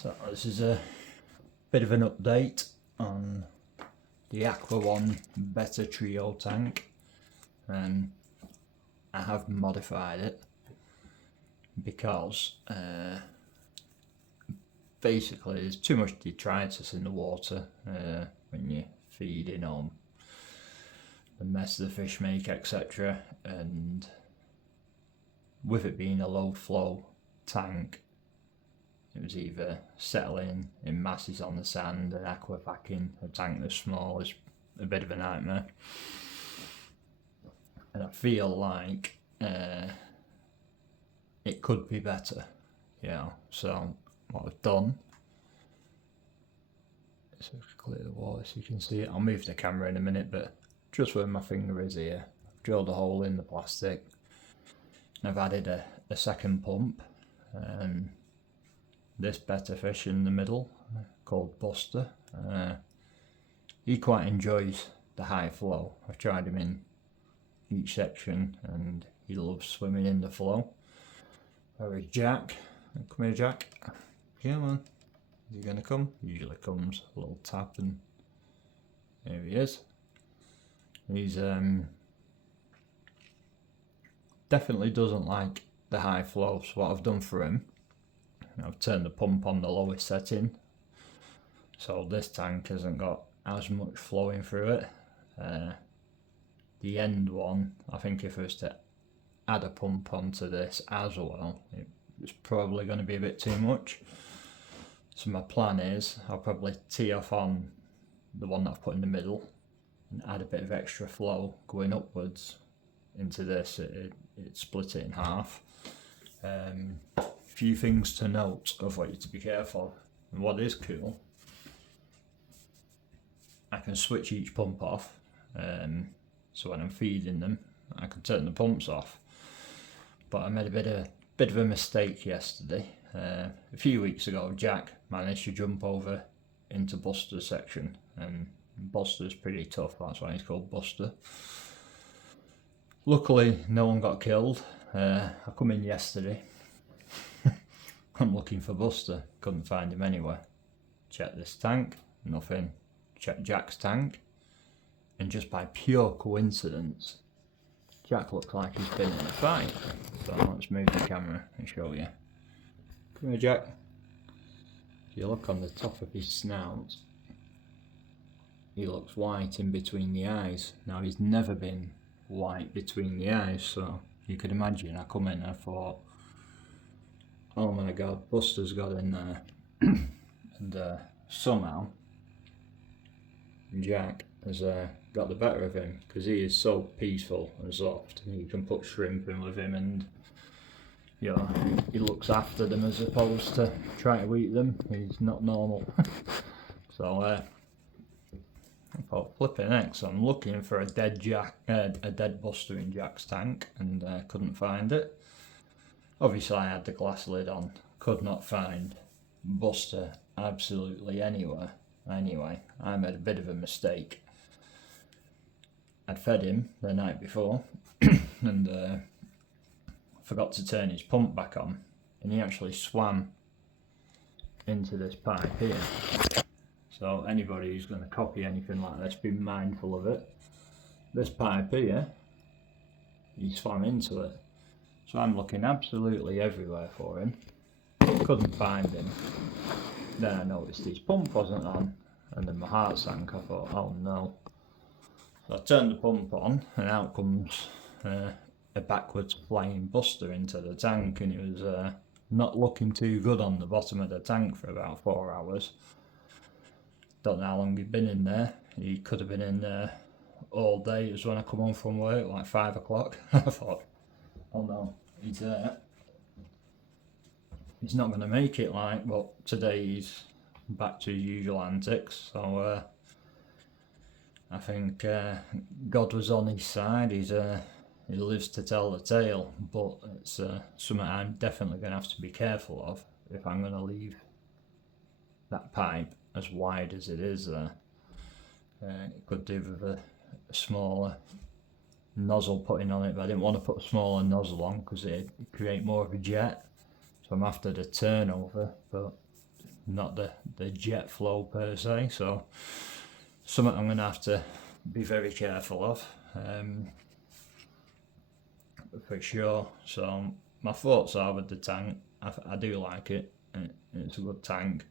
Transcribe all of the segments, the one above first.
So this is a bit of an update on the Aqua One Betta Trio tank, and I have modified it because basically there's too much detritus in the water when you're feeding on the mess the fish make, etc. And with it being a low flow tank, it was either settling in masses on the sand and aqua packing a tank this small is a bit of a nightmare. And I feel like it could be better, you know. So what I've done is clear the water so you can see it. I'll move the camera in a minute, but just where my finger is here, I've drilled a hole in the plastic. And I've added a second pump. This betta fish in the middle, called Buster, he quite enjoys the high flow. I've tried him in each section and he loves swimming in the flow. Whereas Jack, come here Jack, come on, is he going to come? Usually comes, a little tap and there he is. He's definitely doesn't like the high flow, so what I've done for him, I've turned the pump on the lowest setting, so this tank hasn't got as much flowing through it. The end one, I think if I was to add a pump onto this as well, it's probably going to be a bit too much. So my plan is I'll probably tee off on the one that I've put in the middle and add a bit of extra flow going upwards into this. It split it in half. Few things to note of what you to be careful, and what is cool, I can switch each pump off, so when I'm feeding them I can turn the pumps off. But I made a bit of a mistake yesterday. A few weeks ago Jack managed to jump over into Buster's section, and Buster's pretty tough, that's why he's called Buster. Luckily no one got killed. I come in yesterday, I'm looking for Buster, couldn't find him anywhere. Check this tank, nothing. Check Jack's tank, and just by pure coincidence, Jack looks like he's been in a fight. So let's move the camera and show you. Come here Jack. If you look on the top of his snout, he looks white in between the eyes. Now he's never been white between the eyes, so you could imagine I come in and I thought, oh my god, Buster's got in there. And somehow Jack has got the better of him, because he is so peaceful and soft, and you can put shrimp in with him, and you know, he looks after them as opposed to trying to eat them. He's not normal. So I thought, flipping heck, so I'm looking for a dead Buster in Jack's tank, and couldn't find it. Obviously I had the glass lid on, could not find Buster absolutely anywhere. Anyway, I made a bit of a mistake. I'd fed him the night before and forgot to turn his pump back on, and he actually swam into this pipe here. So anybody who's going to copy anything like this, be mindful of it. This pipe here, he swam into it. So I'm looking absolutely everywhere for him, couldn't find him. Then I noticed his pump wasn't on, and then my heart sank. I thought, oh no. So I turned the pump on, and out comes a backwards flying Buster into the tank, and it was not looking too good on the bottom of the tank for about 4 hours. Don't know how long he'd been in there. He could have been in there all day. It was when I come home from work, like 5 o'clock. I thought, oh no, he's not going to make it, like, but today he's back to his usual antics. So I think God was on his side. He lives to tell the tale, but it's something I'm definitely going to have to be careful of if I'm going to leave that pipe as wide as it is there. It could do with a smaller nozzle putting on it, but I didn't want to put a smaller nozzle on because it'd create more of a jet. So I'm after the turnover, but not the jet flow per se, so something I'm going to have to be very careful of, for sure. So my thoughts are with the tank, I do like it, it's a good tank.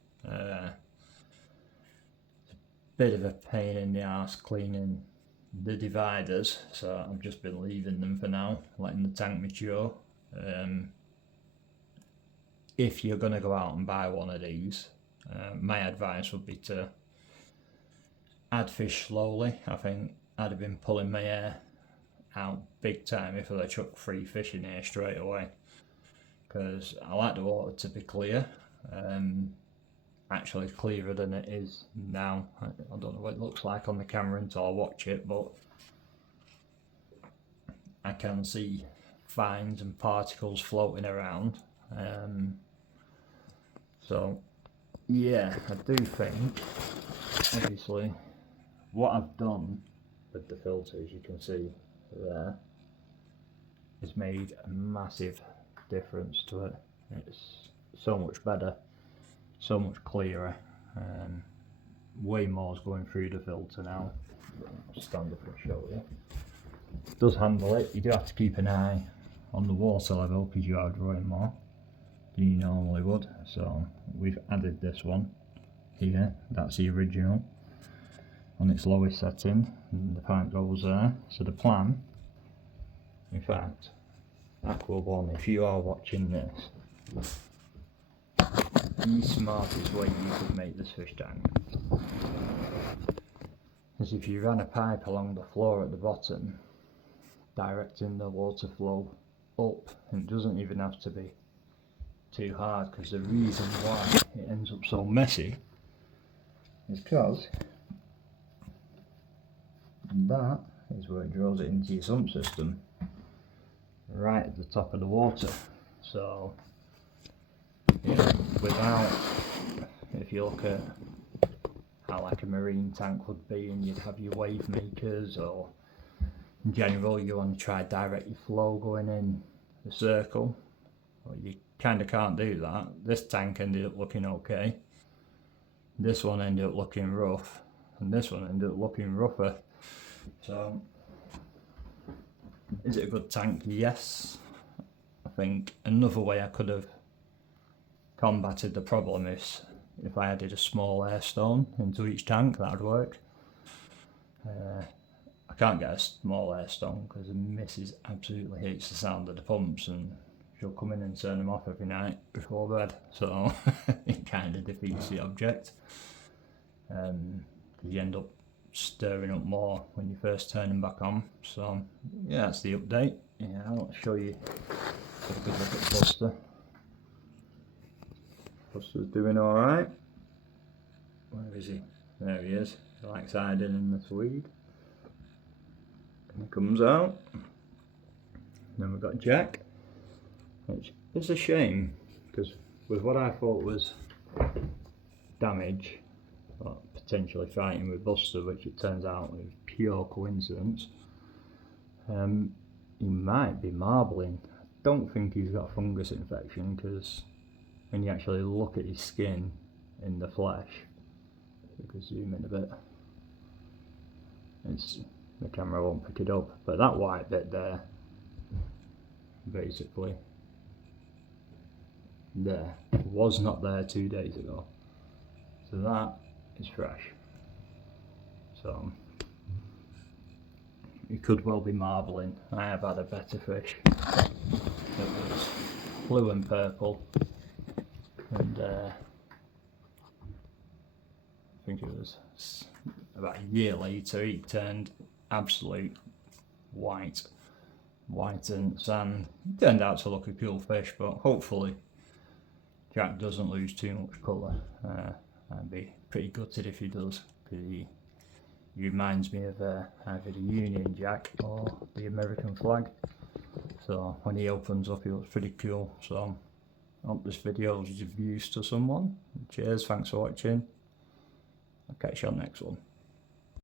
Bit of a pain in the arse cleaning the dividers, so I've just been leaving them for now, letting the tank mature. If you're going to go out and buy one of these, my advice would be to add fish slowly. I think I'd have been pulling my hair out big time if I chucked 3 fish in here straight away, because I like the water to be clear, actually clearer than it is now. I don't know what it looks like on the camera until I watch it, but I can see fines and particles floating around. So yeah, I do think, obviously, what I've done with the filter, as you can see there, has made a massive difference to it. It's so much better, so much clearer, way more is going through the filter now. I'll stand up and show you. It does handle it. You do have to keep an eye on the water level because you are drawing more than you normally would. So we've added this one here, that's the original, on its lowest setting, and the pipe goes there. So the plan, in fact, Aqua One, if you are watching this, the smartest way you could make this fish tank is if you ran a pipe along the floor at the bottom, directing the water flow up. And it doesn't even have to be too hard, because the reason why it ends up so messy is because that is where it draws it into your sump system, right at the top of the water. So yeah, without, if you look at how like a marine tank would be, and you'd have your wave makers, or in general you want to try direct your flow going in the circle, well, you kind of can't do that. This tank ended up looking okay, this one ended up looking rough, and this one ended up looking rougher. So is it a good tank? Yes. I think another way I could have combated the problem is if I added a small air stone into each tank, that would work. I can't get a small air stone because the missus absolutely hates the sound of the pumps, and she'll come in and turn them off every night before bed, so it kind of defeats the object, because you end up stirring up more when you first turn them back on. So yeah, that's the update. Yeah, I'll show you a good look at Buster. Buster's doing alright. Where is he? There he is. He likes hiding in the tweed. And he comes out. Then we've got Jack, which is a shame, because with what I thought was damage, or potentially fighting with Buster, which it turns out was pure coincidence, he might be marbling. I don't think he's got a fungus infection, because when you actually look at his skin in the flesh, you can zoom in a bit, the camera won't pick it up, but that white bit there, basically there, was not there 2 days ago, so that is fresh. So it could well be marbling. I have had a better fish that was blue and purple, and I think it was about a year later he turned absolute white and sand. It turned out to look a cool fish, but hopefully Jack doesn't lose too much colour. I'd be pretty gutted if he does, because he reminds me of either the Union Jack or the American flag. So when he opens up, he looks pretty cool. So I hope this video is of use to someone. Cheers, thanks for watching. I'll catch you on the next one.